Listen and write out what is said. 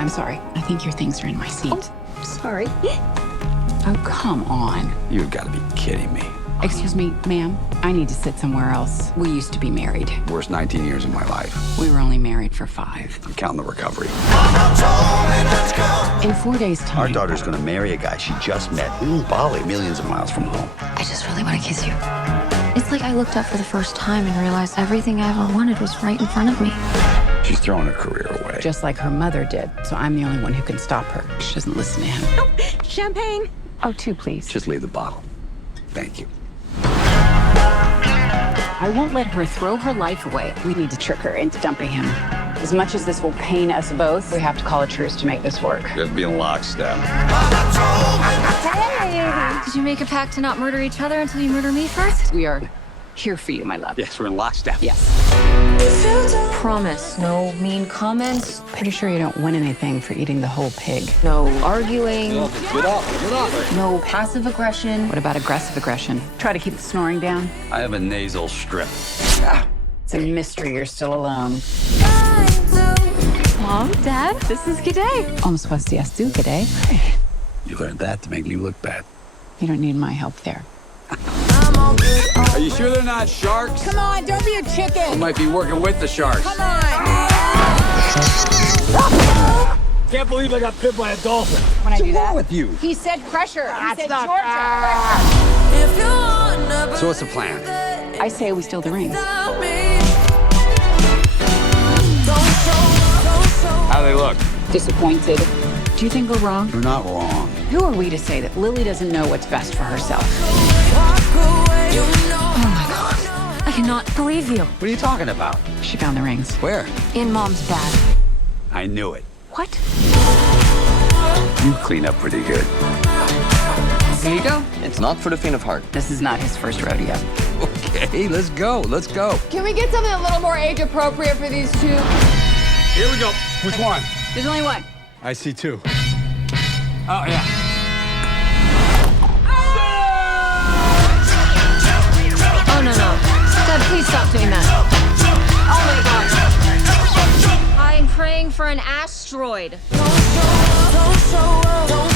I'm sorry. I think your things are in my seat. Oh, sorry. Oh, come on. You've got to be kidding me. Excuse me, ma'am. I need to sit somewhere else. We used to be married. Worst 19 years of my life. We were only married for 5. I'm counting the recovery. In 4 days' time. Our daughter's going to marry a guy she just met in Bali, millions of miles from home. I just really want to kiss you. It's like I looked up for the first time and realized everything I ever wanted was right in front of me. She's throwing her career away. Just like her mother did. So I'm the only one who can stop her. She doesn't listen to him. Oh, champagne. Oh, 2, please. Just leave the bottle. Thank you. I won't let her throw her life away. We need to trick her into dumping him. As much as this will pain us both, we have to call a truce to make this work. Just be in lockstep. Hey! Did you make a pact to not murder each other until you murder me first? We are here for you, my love. Yes, we're in lockstep. Yes. Promise, no mean comments, Pretty sure you don't win anything for eating the whole pig. no arguing, Get up. no passive aggression. What about aggressive aggression? Try to keep the snoring down. I have a nasal strip. It's a mystery you're still alone. Mom, Dad, this is G'day. Como se passeas tú, today? You learned that to make me look bad. You don't need my help there. Are you sure they're not sharks? Come on, don't be a chicken. You might be working with the sharks. Come on. Can't believe I got bit by a dolphin. When I do What's wrong that, with you? He said pressure. He said not- Georgia. So what's the plan? I say we steal the rings. How do they look? Disappointed. Do you think we're wrong? You're not wrong. Who are we to say that Lily doesn't know what's best for herself? I cannot believe you. What are you talking about? She found the rings. Where? In Mom's bag. I knew it. What? You clean up pretty good. Here you go. It's not for the faint of heart. This is not his first rodeo. Okay, let's go. Let's go. Can we get something a little more age appropriate for these two? Here we go. Which one? There's only one. I see 2. Oh, yeah. Oh, no. Dad, please stop doing that. Oh, my God. I'm praying for an asteroid. Don't show up.